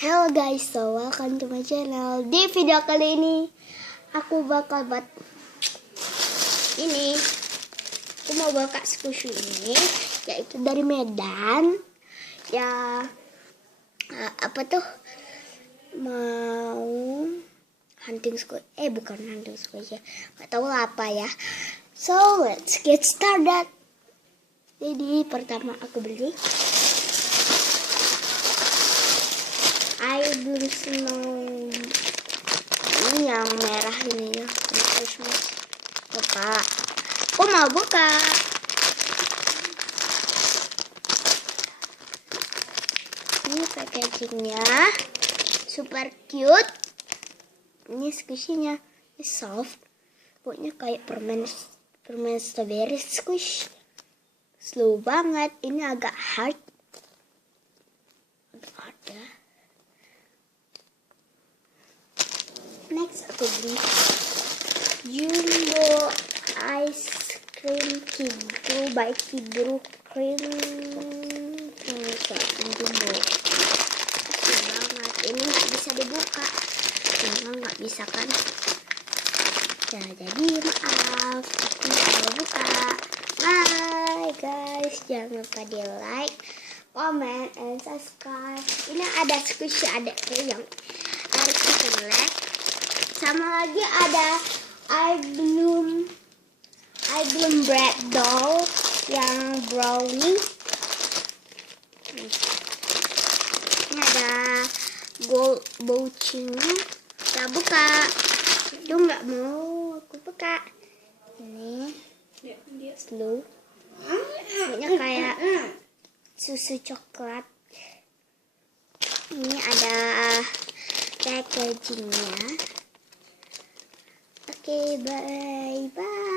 Hello guys, so welcome to my channel. Di video kali ini aku bakal buat ini. Aku mau buka squishy ini, yaitu dari Medan. Ya, apa tuh? Mau hunting squishy? Bukan hunting squishy. Gak tahu apa ya. So let's get started. Jadi pertama aku beli. Belum senang ini yang merah ini ya, Christmas. Buka, aku mau buka. Ini packagingnya super cute. Ini squishy-nya, ini soft, pokoknya kayak permen strawberry squish. Slow banget. Ini agak hard. Ada. Next aku beli Jumbo Ice Cream Kidro by Kidro Cream. Jumbo. Kecil banget. Ini nggak bisa dibuka. Memang nggak bisa kan? Ya, jadi maaf. Aku nggak mau buka. Bye guys. Jangan lupa di like, comment, and subscribe. Ini ada squishy adekku yang harus diselek. Sama lagi ada I Bloom bread doll yang brownie. Ini ada gold bouchingnya. Kita buka. Itu nggak mau aku buka. Ini slow. Ini kayak susu coklat. Ini ada packagingnya. Oke, bye-bye.